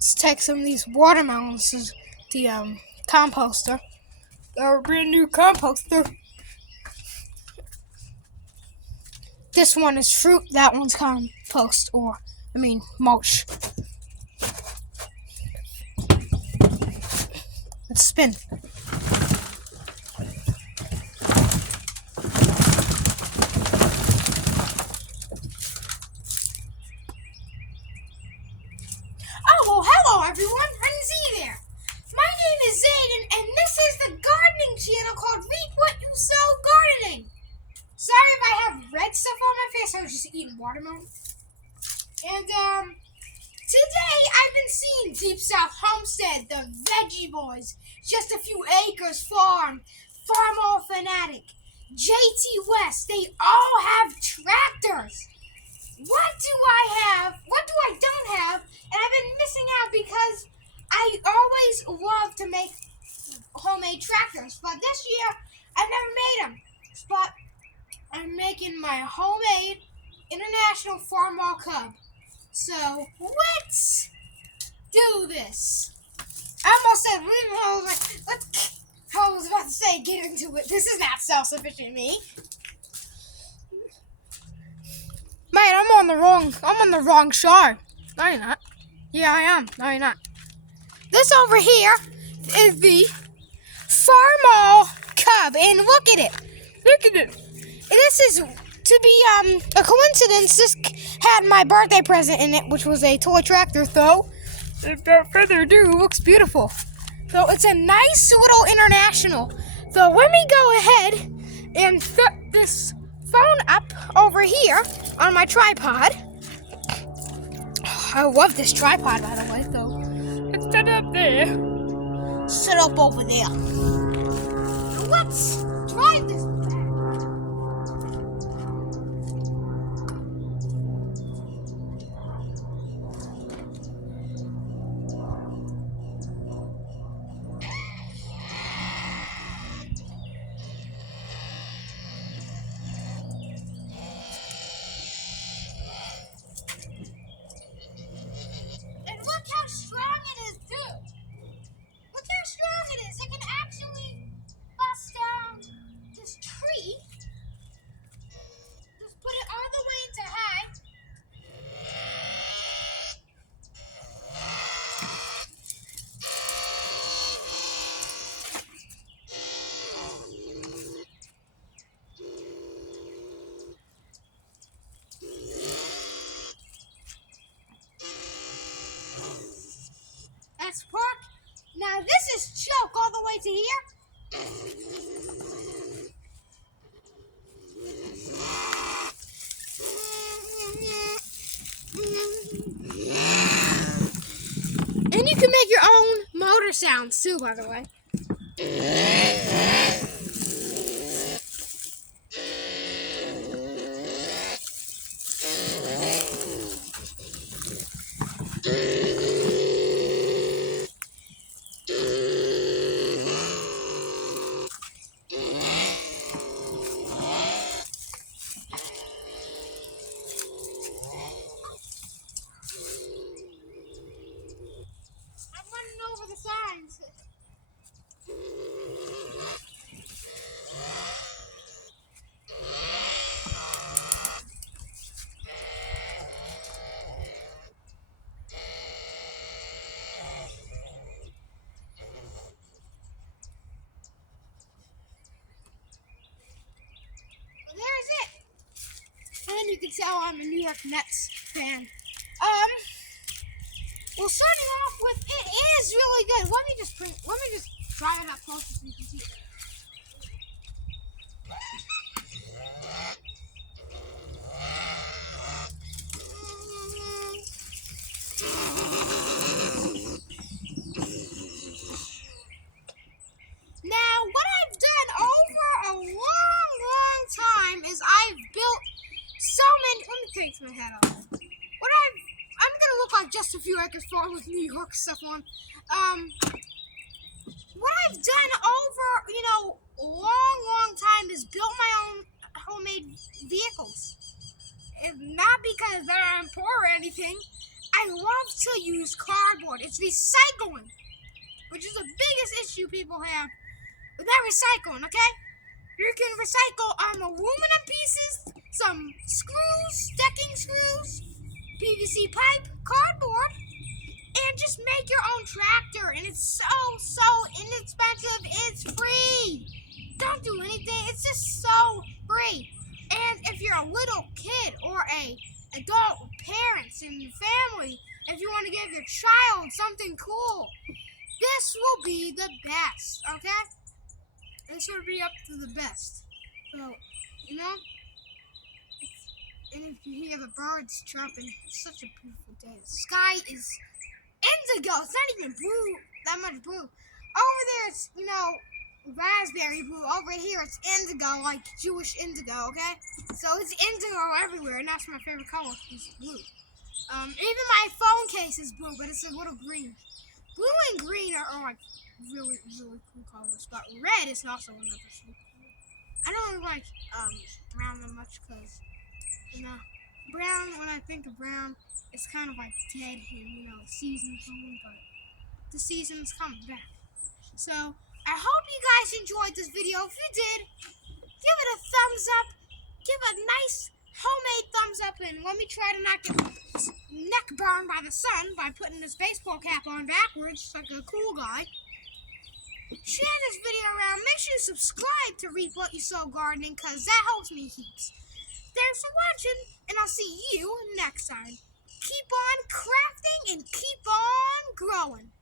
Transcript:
Let's take some of these watermelons to the composter. Our brand new composter. This one is fruit, that one's compost, mulch. Let's spin. Oh, well, hello everyone. I didn't see you there. My name is Zayden, and this is the gardening channel called Reap What You Sow Gardening. Sorry if I have red stuff on my face. I was just eating watermelon. And today I've been seeing Deep South Homestead, the Veggie Boys, Just a Few Acres Farm, FARMALL Fanatic, JT West. They all have tractors. What do I have? What do I don't have? And I've been missing out because I always love to make homemade tractors. But this year, I've never made them. But I'm making my homemade International FARMALL CUB. So, let's do this. I almost said, I was about to say, get into it. This is not self-sufficient me. Man, I'm on the wrong side. No, you're not. Yeah, I am. No, you're not. This over here is the FARMALL CUB, and look at it. Look at it. This is, to be a coincidence, this had my birthday present in it, which was a toy tractor, though. Without further ado, it looks beautiful. So it's a nice little International. So let me go ahead and set this phone up over here on my tripod. I love this tripod, by the way, so let's set it up there. Set up over there. Let's try this. Look how strong it is, too. Look how strong it is. It can actually bust down this tree. Just put it all the way into high. That's pork. Now this is choke all the way to here. And you can make your own motor sounds too, by the way. I'm running over the signs. Well, there's it. And you can tell I'm a New York Mets fan. Well, starting off with, it is really good. Let me just try it up close so you can see it. Now, what I've done over a long time is I've built so many. Let me take my hat off. I'm gonna look like Just a Few Acres Farm with New York stuff on. What I've done over, a long time is built my own homemade vehicles. Not because I'm poor or anything, I love to use cardboard. It's recycling, which is the biggest issue people have with that recycling, okay? You can recycle aluminum pieces, some screws, decking screws, PVC pipe, cardboard, and just make your own tractor. And it's so inexpensive. It's free. Don't do anything. It's just so free. And if you're a little kid or a adult with parents and family, if you want to give your child something cool, this will be the best, okay? This will be up to the best. So, you know? And if you hear the birds chirping, it's such a beautiful day. The sky is indigo. It's not even blue, that much blue. Over there, it's, raspberry blue. Over here, it's indigo, like Jewish indigo, okay? So it's indigo everywhere, and that's my favorite color, is blue. Even my phone case is blue, but it's a little green. Blue and green are like really cool colors, but red is also another cool color. I don't really like brown that much because, brown, when I think of brown, it's kind of like dead and, the season's coming, but the season's coming back. So, I hope you guys enjoyed this video. If you did, give it a thumbs up. Give a nice homemade thumbs up, and let me try to not get neck burned by the sun by putting this baseball cap on backwards like a cool guy. Share this video around. Make sure you subscribe to Reap What You Sow Gardening, because that helps me heaps. Thanks for watching, and I'll see you next time. Keep on crafting and keep on growing.